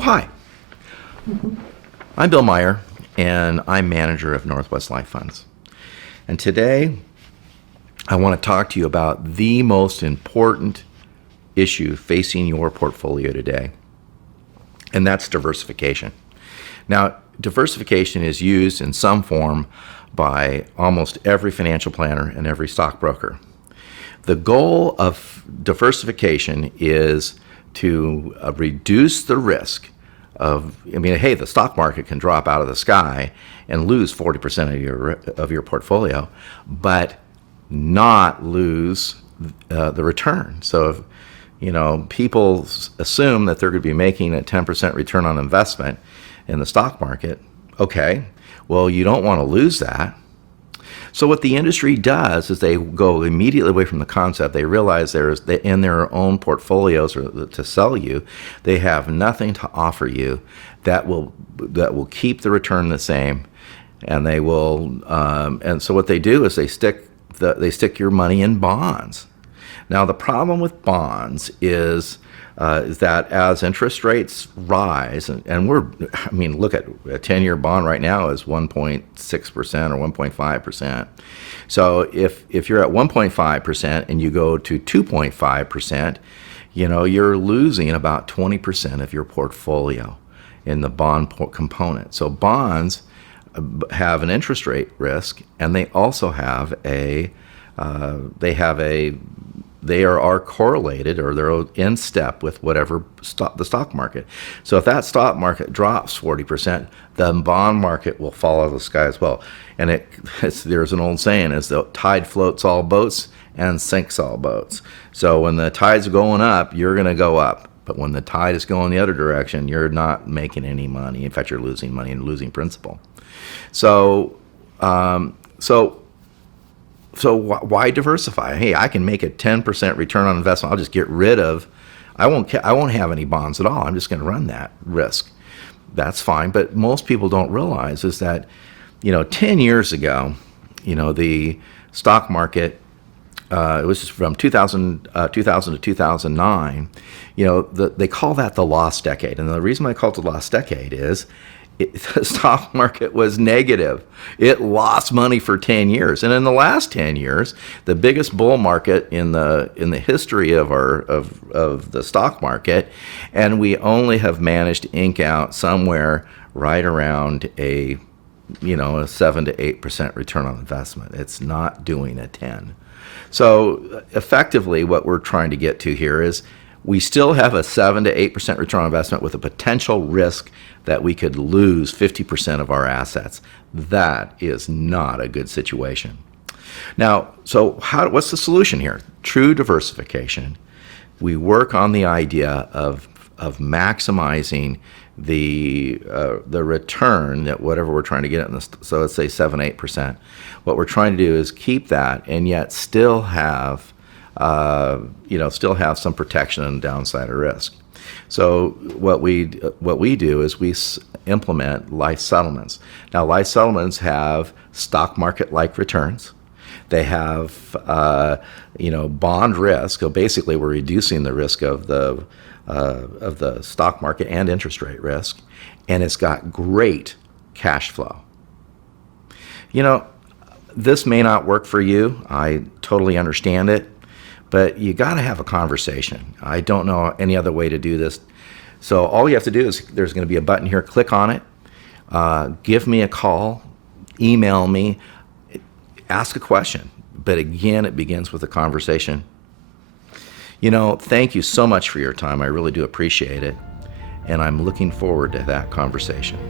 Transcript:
Hi. I'm Bill Meyer, and I'm manager of Northwest Life Funds. And today, I want to talk to you about the most important issue facing your portfolio today, and that's diversification. Now, diversification is used in some form by almost every financial planner and every stockbroker. The goal of diversification is to reduce the risk of, hey, the stock market can drop out of the sky and lose 40% of your portfolio, but not lose the return. So if, people assume that they're going to be making a 10% return on investment in the stock market, okay, well, you don't want to lose that. So what the industry does is they go immediately away from the concept. They realize in their own portfolios or to sell you, they have nothing to offer you that will keep the return the same, and they will. And so what they do is they stick your money in bonds. Now the problem with bonds is that as interest rates rise, and look at a 10-year bond right now is 1.6% or 1.5%. So if you're at 1.5% and you go to 2.5%, you're losing about 20% of your portfolio in the bond component. So bonds have an interest rate risk, and they also have they are correlated, or they're in step with whatever the stock market. So if that stock market drops 40%, the bond market will fall out of the sky as well. And there's an old saying, is the tide floats all boats and sinks all boats. So when the tide's going up, you're going to go up. But when the tide is going the other direction, you're not making any money. In fact, you're losing money and losing principal. So why diversify? Hey, I can make a 10% return on investment. I'll just get rid of, I won't have any bonds at all. I'm just going to run that risk. That's fine. But most people don't realize is that, 10 years ago, the stock market, it was from 2000 to 2009, they call that the lost decade. And the reason I call it the lost decade is the stock market was negative. It lost money for 10 years. And in the last 10 years, the biggest bull market in the history of the stock market, and we only have managed to ink out somewhere right around a 7 to 8% return on investment. It's not doing a 10. So effectively what we're trying to get to here is we still have a 7 to 8% return on investment with a potential risk that we could lose 50% of our assets. That is not a good situation. Now, so what's the solution here? True diversification. We work on the idea of maximizing the return that whatever we're trying to get in this. So let's say 7-8%. What we're trying to do is keep that and yet still have some protection and downside of risk. So what we do is we implement life settlements. Now, life settlements have stock market-like returns. They have bond risk. So basically, we're reducing the risk of the stock market and interest rate risk, and it's got great cash flow. This may not work for you. I totally understand it. But you got to have a conversation. I don't know any other way to do this. So all you have to do is there's going to be a button here. Click on it. Give me a call. Email me. Ask a question. But again, it begins with a conversation. Thank you so much for your time. I really do appreciate it. And I'm looking forward to that conversation.